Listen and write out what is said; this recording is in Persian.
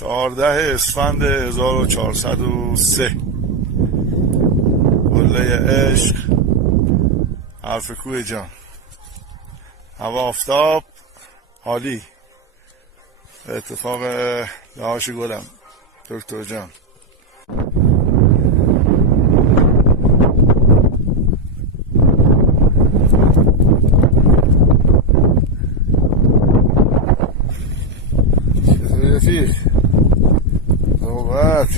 14 اسفند 1403 قله عشق ارفه کوه جان. هوا آفتاب عالی. به اتفاق لحاش گلم دکتر جان. رفیق نوبت